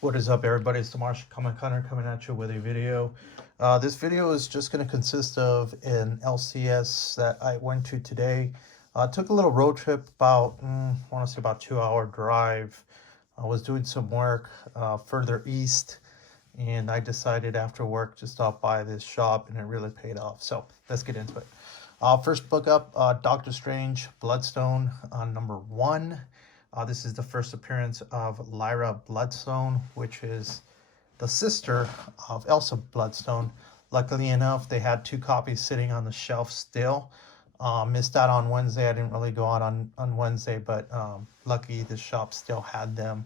What is up, everybody? It's the Martian Comic Hunter coming at you with a video. This video is just going to consist of an LCS that I went to today. Took a little road trip, about, I want to say about 2 hour drive. I was doing some work further east, and I decided after work to stop by this shop, and it really paid off. So let's get into it. First book up, Doctor Strange, Bloodstone, #1. This is the first appearance of Lyra Bloodstone, which is the sister of Elsa Bloodstone. Luckily enough, they had 2 copies sitting on the shelf still. Missed out on Wednesday. I didn't really go out on Wednesday, but lucky the shop still had them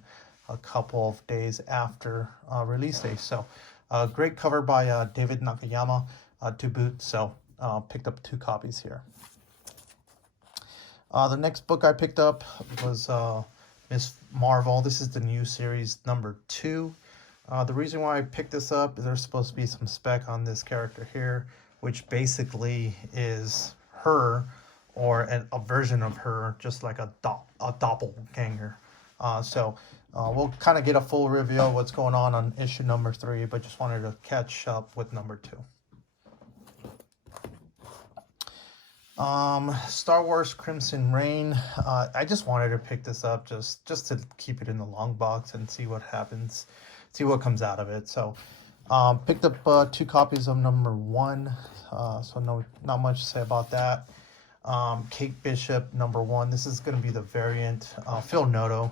a couple of days after release day. So great cover by David Nakayama to boot. So picked up 2 copies here. The next book I picked up was Miss Marvel. This is the new series #2. The reason why I picked this up is there's supposed to be some spec on this character here, which basically is her or a version of her, just like a doppelganger. So we'll kind of get a full review of what's going on issue #3, but just wanted to catch up with #2. Star Wars Crimson Reign. I just wanted to pick this up just to keep it in the long box and see what happens, see what comes out of it. So picked up 2 copies of #1, so not much to say about that. Kate Bishop #1. This is going to be the variant. Phil Noto,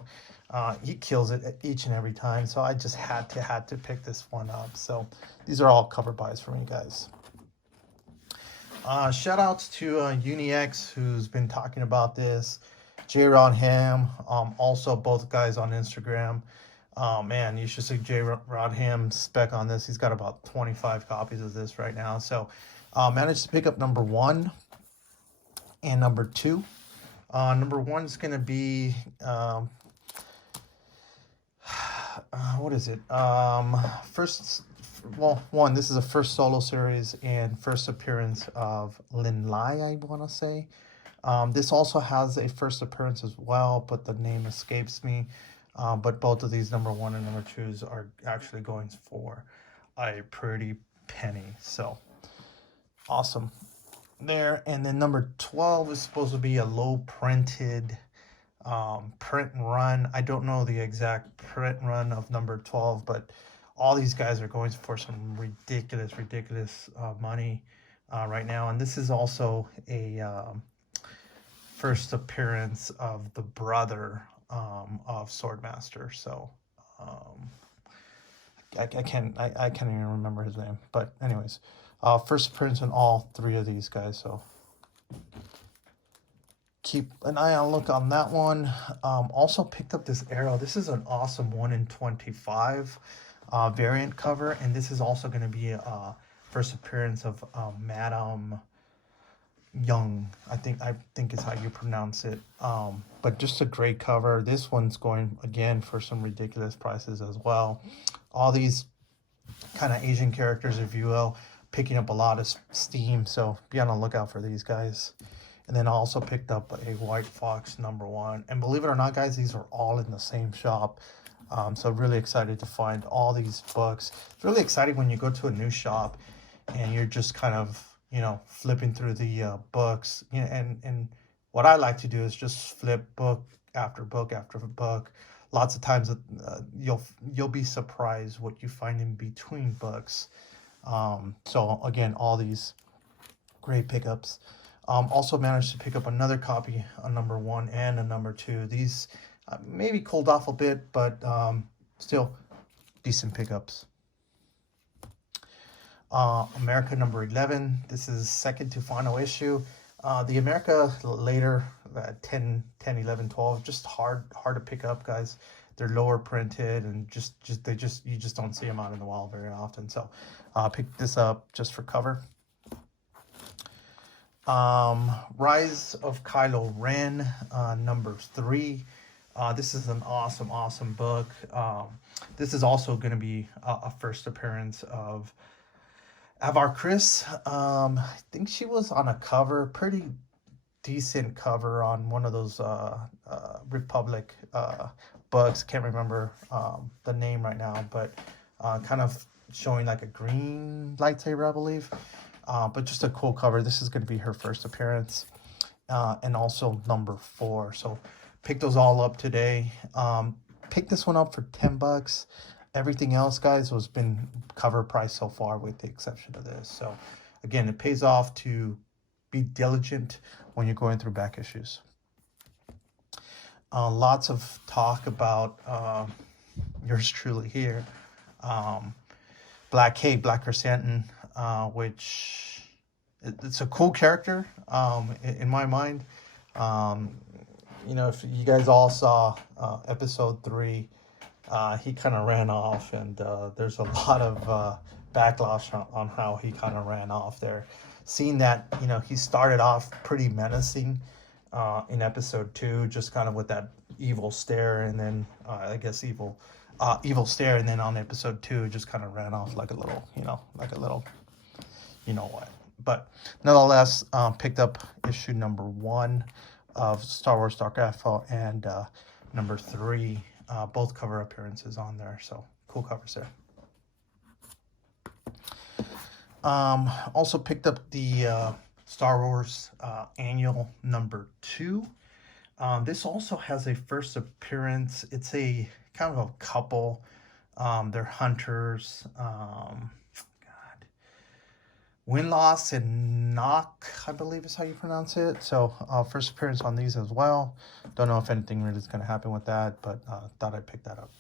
he kills it each and every time, so I just had to pick this one up. So these are all cover buys for me, guys. Shout outs to UniX, who's been talking about this. J. Rod Ham, also both guys on Instagram. Man, you should see J. Rod Ham's spec on this. He's got about 25 copies of this right now. So managed to pick up #1 and #2. #1 is going to be, what is it? This is a first solo series and first appearance of Lin Lai, I want to say. This also has a first appearance as well, but the name escapes me. But both of these #1 and #2s are actually going for a pretty penny. So awesome there. And then #12 is supposed to be a low printed print run. I don't know the exact print run of #12, but all these guys are going for some ridiculous money right now. And this is also a first appearance of the brother of Swordmaster. So I can't even remember his name. But anyways, first appearance in all 3 of these guys. So keep an eye on look on that one. Also picked up this Arrow. This is an awesome 1 in 25 variant cover, and this is also going to be a first appearance of Madame Young. I think is how you pronounce it. But just a great cover. This one's going again for some ridiculous prices as well. All these kind of Asian characters, if you will, picking up a lot of steam. So be on the lookout for these guys. And then I also picked up a White Fox #1. And believe it or not, guys, these are all in the same shop. So really excited to find all these books. It's really exciting when you go to a new shop and you're just kind of, flipping through the books. And what I like to do is just flip book after book after book. Lots of times you'll be surprised what you find in between books. So again, all these great pickups. Also managed to pick up another copy on #1 and a #2. These maybe cooled off a bit, but still decent pickups. America #11. This is second to final issue. The America later, 10, 11, 12, just hard to pick up, guys. They're lower printed and you just don't see them out in the wild very often. So picked this up just for cover. Rise of Kylo Ren, #3. This is an awesome book. This is also going to be a first appearance of Avar Chris. I think she was on a cover, pretty decent cover on one of those Republic books. Can't remember the name right now, but kind of showing like a green lightsaber, I believe. But just a cool cover. This is going to be her first appearance, and also number 4. So pick those all up today. Pick this one up for $10. Everything else, guys, was been cover price so far, with the exception of this. So again, it pays off to be diligent when you're going through back issues. Lots of talk about yours truly here. Black Chrysanthemum, which it's a cool character in my mind. You know, if you guys all saw episode 3, he kind of ran off, and there's a lot of backlash on how he kind of ran off there. Seeing that, you know, he started off pretty menacing in episode 2, just kind of with that evil stare, and then I guess evil stare, and then on episode 2, just kind of ran off like a little, you know what. But nonetheless, picked up issue number 1 of Star Wars Dark Alpha, and number 3, both cover appearances on there. So cool covers there. Also picked up the Star Wars annual number 2. This also has a first appearance. It's a kind of a couple. They're hunters. Win-Loss and Knock, I believe is how you pronounce it. So first appearance on these as well. Don't know if anything really is going to happen with that, but thought I'd pick that up.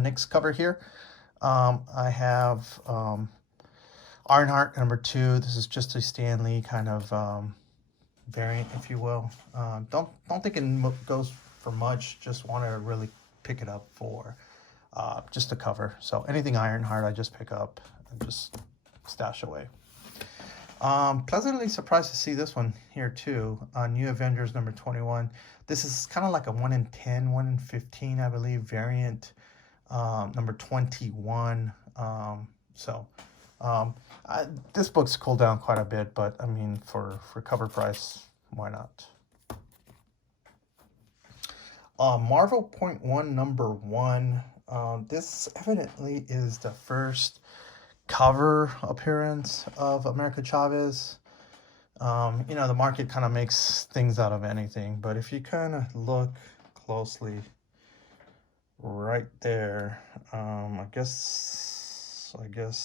Next cover here, I have Ironheart number 2. This is just a Stan Lee kind of variant, if you will. Don't think it goes for much. Just want to really pick it up for just a cover. So anything Ironheart, I just pick up and just stash away. Pleasantly surprised to see this one here too. New Avengers number 21. This is kind of like a 1 in 10, 1 in 15, I believe, variant. Number 21. This book's cooled down quite a bit, but I mean, for cover price, why not? Marvel Point 1 number 1. This evidently is the first cover appearance of America Chavez. You know, the market kind of makes things out of anything, but if you kind of look closely right there, I guess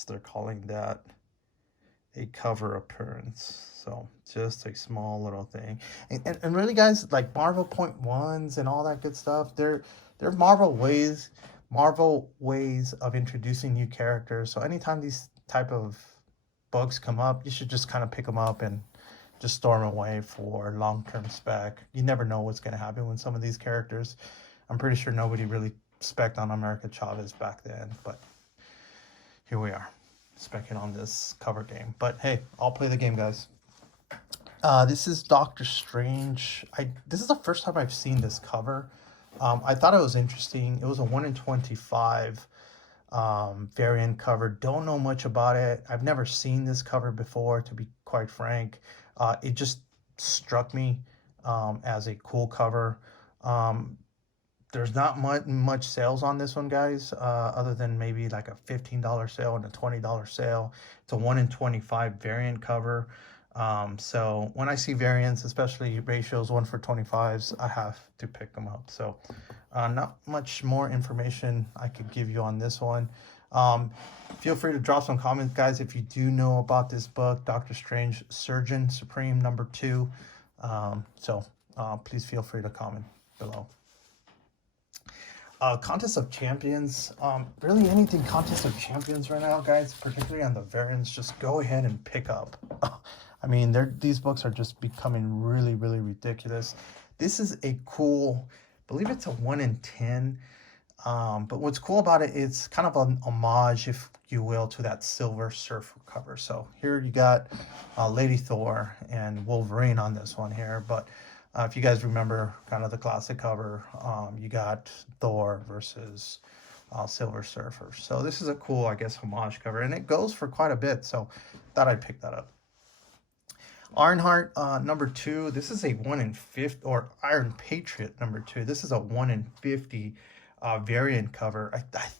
they're calling that a cover appearance. So just a small little thing, and really, guys, like Marvel Point 1s and all that good stuff, they're Marvel ways of introducing new characters. So anytime these type of books come up, you should just kind of pick them up and just store them away for long-term spec. You never know what's going to happen with some of these characters. I'm pretty sure nobody really spec'd on America Chavez back then, but here we are, spec'ing on this cover game. But hey, I'll play the game, guys. This is Doctor Strange. This is the first time I've seen this cover. I thought it was interesting. It was a 1 in 25 variant cover. Don't know much about it. I've never seen this cover before, to be quite frank. It just struck me as a cool cover. There's not much sales on this one, guys, other than maybe like a $15 sale and a $20 sale. It's a 1 in 25 variant cover. So when I see variants, especially ratios 1 for 25s, I have to pick them up. So not much more information I could give you on this one. Feel free to drop some comments, guys, if you do know about this book, Doctor Strange Surgeon Supreme number 2. Please feel free to comment below. Contest of Champions, really anything Contest of Champions right now, guys, particularly on the variants, just go ahead and pick up. I mean, these books are just becoming really, really ridiculous. This is a cool, I believe it's a 1 in 10. But what's cool about it, it's kind of an homage, if you will, to that Silver Surfer cover. So here you got Lady Thor and Wolverine on this one here. But if you guys remember kind of the classic cover, you got Thor versus Silver Surfer. So this is a cool, I guess, homage cover. And it goes for quite a bit. So thought I'd pick that up. Ironheart number 2. This is a 1 in 50, or Iron Patriot number 2. This is a 1 in 50 variant cover.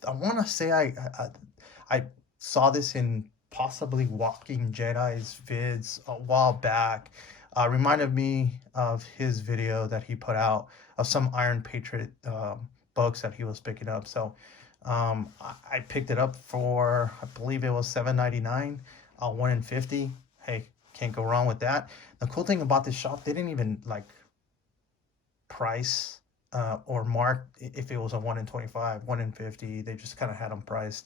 I want to say I saw this in possibly Walking Jedi's vids a while back. Reminded me of his video that he put out of some Iron Patriot books that he was picking up. So I picked it up for, I believe it was $7.99, 1 in 50. Hey, can't go wrong with that. The cool thing about this shop, they didn't even like price or mark if it was a 1 in 25, 1 in 50. They just kind of had them priced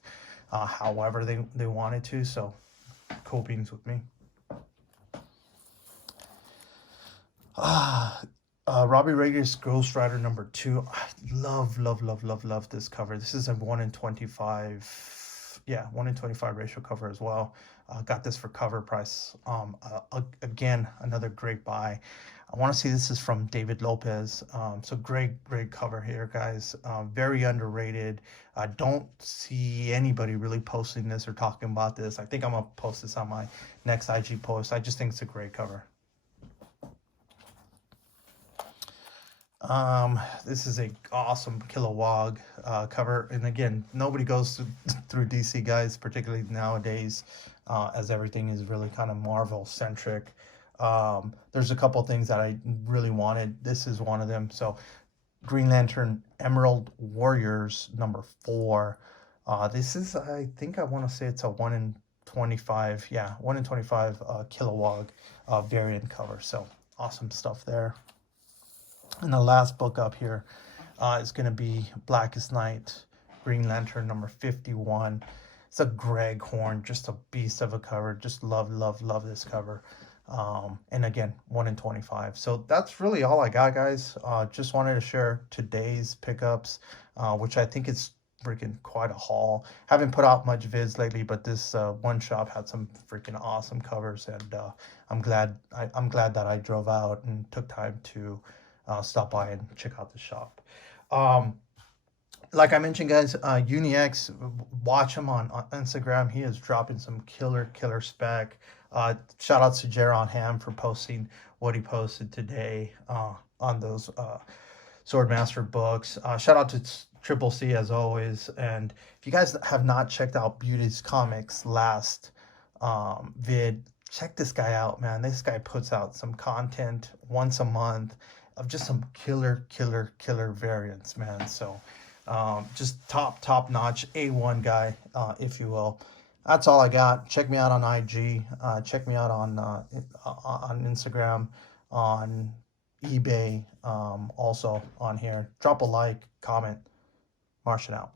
however they wanted to. So cool beans with me. Robbie Reyes Ghost Rider number 2. I love this cover. This is a 1 in 25. Yeah, 1 in 25 ratio cover as well. Got this for cover price. Again, another great buy. I want to see, this is from David Lopez. So great cover here, guys. Very underrated. I don't see anybody really posting this or talking about this. I think I'm gonna post this on my next IG post. I just think it's a great cover. This is a awesome Kilowog cover, and again, nobody goes through DC, guys, particularly nowadays, as everything is really kind of Marvel centric. There's a couple things that I really wanted. This is one of them. So Green Lantern Emerald Warriors number 4. This is, I think I want to say it's a 1 in 25. Yeah, 1 in 25 Kilowog variant cover. So awesome stuff there. And the last book up here is going to be Blackest Night, Green Lantern number 51. It's a Greg Horn, just a beast of a cover. Just love this cover. And again, 1 in 25. So that's really all I got, guys. Just wanted to share today's pickups, which I think is freaking quite a haul. Haven't put out much vids lately, but this one shop had some freaking awesome covers, and I'm glad that I drove out and took time to stop by and check out the shop. Like I mentioned, guys, UniX, watch him on Instagram. He is dropping some killer spec. Shout out to Jaron Ham for posting what he posted today on those Swordmaster books. Shout out to Triple C as always. And if you guys have not checked out Beauty's Comics last vid, check this guy out, man. This guy puts out some content once a month of just some killer variants, man. So just top notch A1 guy, if you will. That's all I got. Check me out on IG. Check me out on Instagram, on eBay, also on here. Drop a like, comment. Martian out.